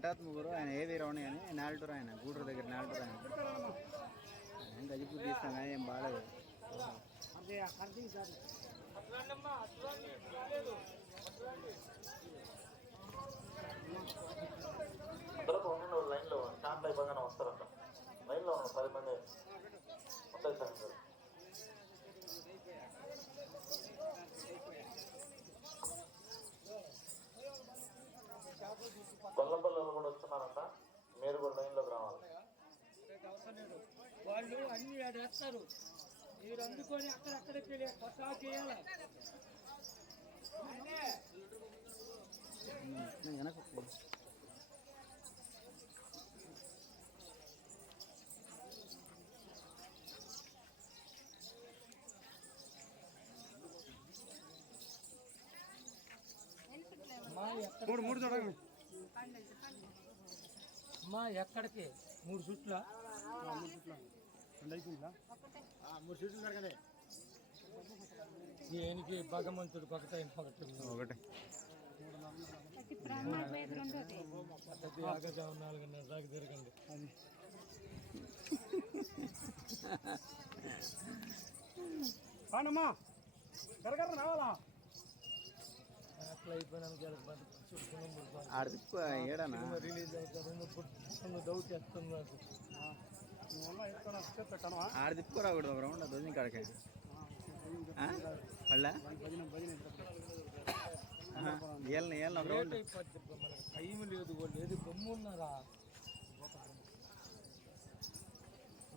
హఠాత్ ముగ్గురు ఆయన ఏవి రౌండ్ అని నాలుటూరు ఆయన గూడూరు దగ్గర నాలుటూరు ఆయన ఆయన గజిపూర్ తీస్తాం కానీ ఏం బాగాలేదు అన్ని వేస్తారు మీరు అందుకొని అక్కడక్కడికి వెళ్ళి కొత్త చేయాలి వెనక మా ఎక్కడ మూడు మూడు చూడండి మా ఎక్కడికి మూడు చుట్ల మూడు జరగలే దేనికి? భగవంతుడు ఒకటే ఒకటి. ఒకటి. నాలుగున్నర దాకా తిరగండి. కానమ్మా గరగర రావాలా అట్లా అయిపోయినాక చూసుకున్నాం ఆడ తిప్పు ఏడానా? రిలీజ్ అవుతారు డౌట్ వస్తుంది నాకు. ఒక రౌండ్ కాడకే. మళ్ళా ఏళ్ళని ఏళ్ళని ఒక రౌండ్. టైం లేదు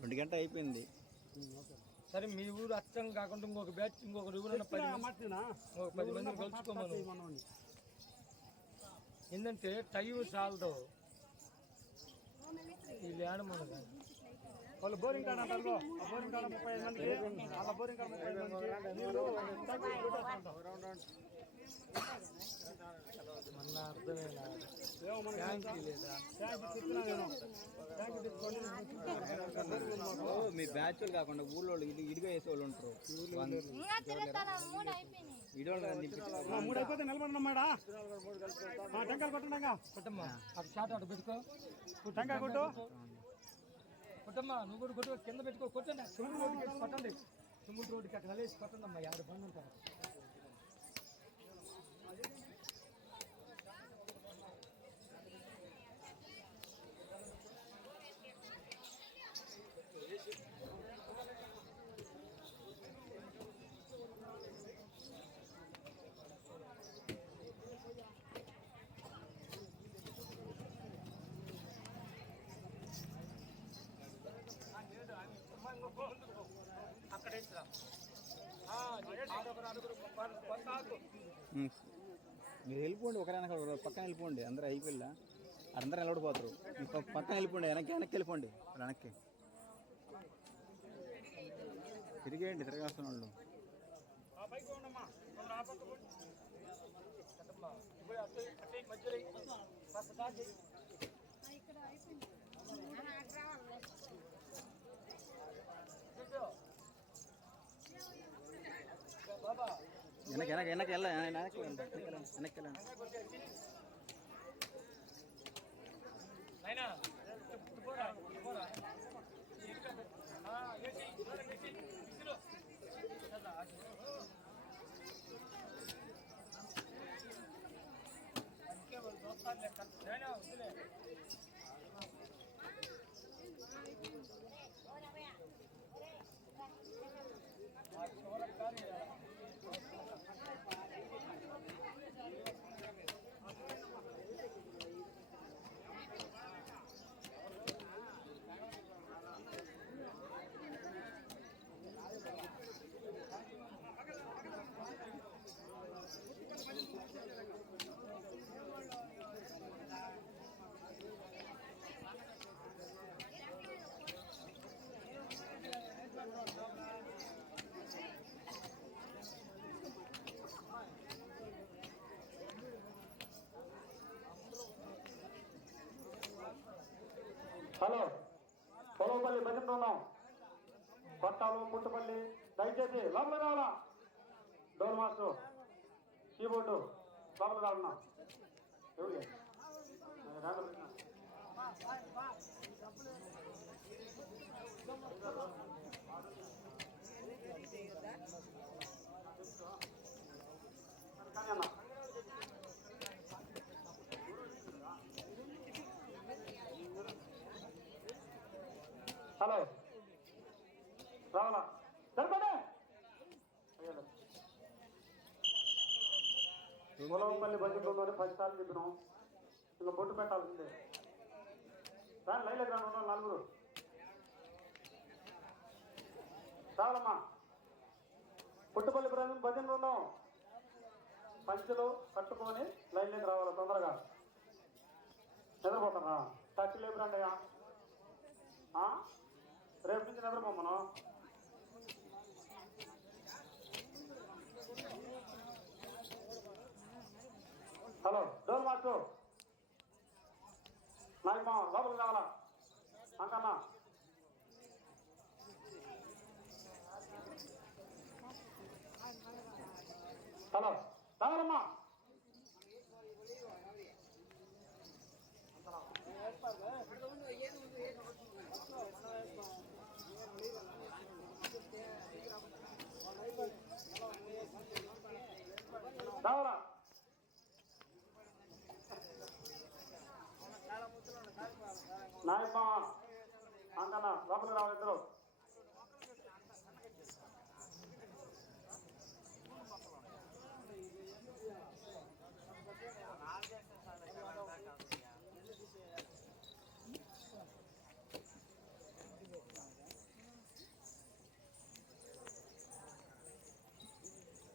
రెండు గంట అయిపోయింది. సరే మీ ఊరు అచ్చం కాకుండా ఇంకొక బ్యాచ్ ఇంకొక ఊరు పది మంది మట్టినా ఇంకొక పది మందిని కలుసుకోమను. ఏంటంటే టైం చాలదు. ఈ లేడ మనకు వాళ్ళు బోరింగ్ కాడ అంటారు. ఆ బోరింగ్ కాడ ముప్పై ఐదు మందికి వాళ్ళ బోరింగ్ కాడ ముప్పై ఐదు మందికి నీళ్ళు మన అర్థమేనా ట్యాంక్ లేదా? ట్యాంక్ నేను. ట్యాంక్ మీ బ్యాచ్ వాళ్ళు కాకుండా ఊళ్ళో ఇడిగా వేసే వాళ్ళు ఉంటారు. మూడు అయిపోతే నిలబడిన అమ్మాడా టెంకాయలు కొట్టండి కొట్టమ్మా. అక్కడ షాట్ అటు పెట్టుకో. టెంకాయ కొట్టు. కొట్టమ్మా నువ్వు కూడా కొట్టు కింద పెట్టుకో. కొట్టండి. తుమ్ముడు రోడ్డుకి కొట్టండి. తుమ్ముడు రోడ్డుకి అక్కడ వేసి కొట్టండి అమ్మా యాభై పని ఉంటారు మీరు వెళ్ళిపోండి ఒకరైనా వెనక పక్కన వెళ్ళిపోండి అందరూ అయిపోయిలా. అందరూ నిలబడిపోతారు. పక్కన వెళ్ళిపోండి వెనక్కి వెనక్కి వెళ్ళిపోండి వెనక్కి. తిరిగేయండి తిరగాల్సిన వాళ్ళు మధ్యలో పైకి ఉండమ్మా ఆ పక్క పోండి. కొట్టమ్మా. ఇప్పుడు అటు అటు ఈ మధ్యలో ఈ. కాస్త దాచి. బాబా వెనక్కి వెనక్కి వెనక్కి వెళ్ళ వెనక్కి వెళ్ళండి వెనక్కి వెళ్ళండి వెనక్కి హలో. పొలవపల్లి భజన బృందం కొట్టాలు పుట్టుపల్లి దయచేసి లోపల రావాలా? డోర్ మాస్టర్ కీబోర్డు లోపల రావాలన్నా హలో. రావాలా? సరిపడే పొలంపల్లి బడ్జెట్లోనే పది సార్లు చెప్పినాం. ఇంకా బొట్టు పెట్టాల్సిందే. రాని లైన్లోకి రాను ఉన్నాం నలుగురు. రావాలమ్మా. పుట్టుపల్లి ప్రజలు భజనలు ఉన్నాం. పంచులు కట్టుకొని లైన్లోకి రావాలి తొందరగా? నిద్రపోతారా? టచ్ లేపురండి రేపు నుంచి నిద్రపోమను హలో డోర్ మార్చు. నాకు మా లోపలికి రావాలా? అంకన్నా హలో రావాలమ్మా రావాలా నాయమ్మ అంకన్న లోపలికి రావాలి ఇద్దరు.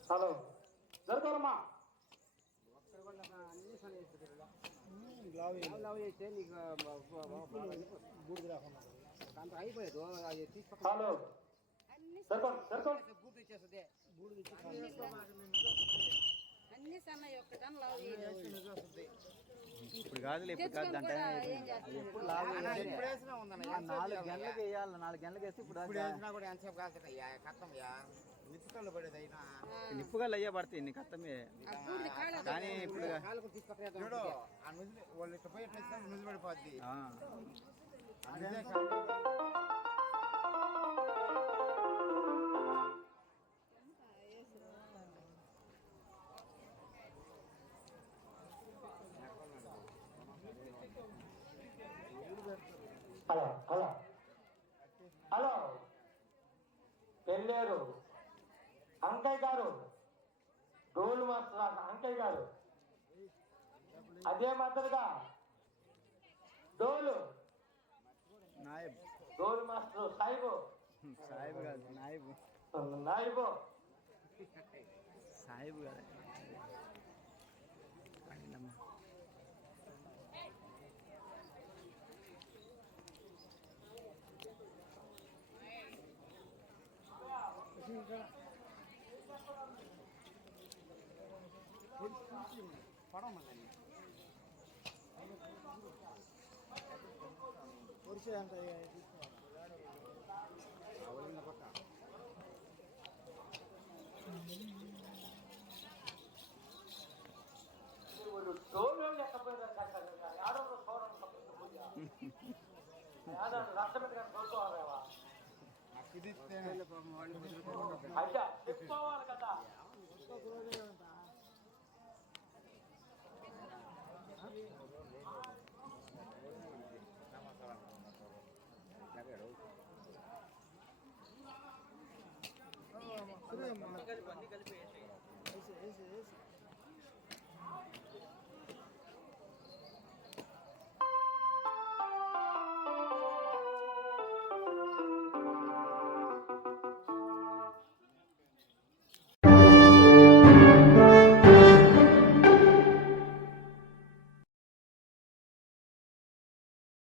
హలో. హలో. జరుగుతాం జరుగుతాం అన్ని సన్నయ్య ఒక్కదాని లావు. ఇప్పుడు కాదు దాని టైం అయిపోయింది. ఎప్పుడు లాగు నాలుగు గంటలకు వేయాలి. నాలుగు గంటలకు వేస్తే ఇప్పుడు నిప్పుగా అయ్యే పడతాయి నీకు అర్థమే కానీ ఇప్పుడు ఆ, హలో హలో. హలో. పెళ్ళారు అంకయ్య గారు డోలు మాస్టర్ అంకయ్య గారు అదే మాదిరిగా డోలు నాయబ్ డోలు మాస్టర్ సాయిబు సాహిబ్ కాదు నాయబ్ నాయిబు సాహిబ్ కాదు అమ్మా. డోలు లేకపోయినా ఆడవాళ్ళు చూడండి రక్తం మీద చూసుకోవాలేవా అయ్యా చెప్పుకోవాలి this is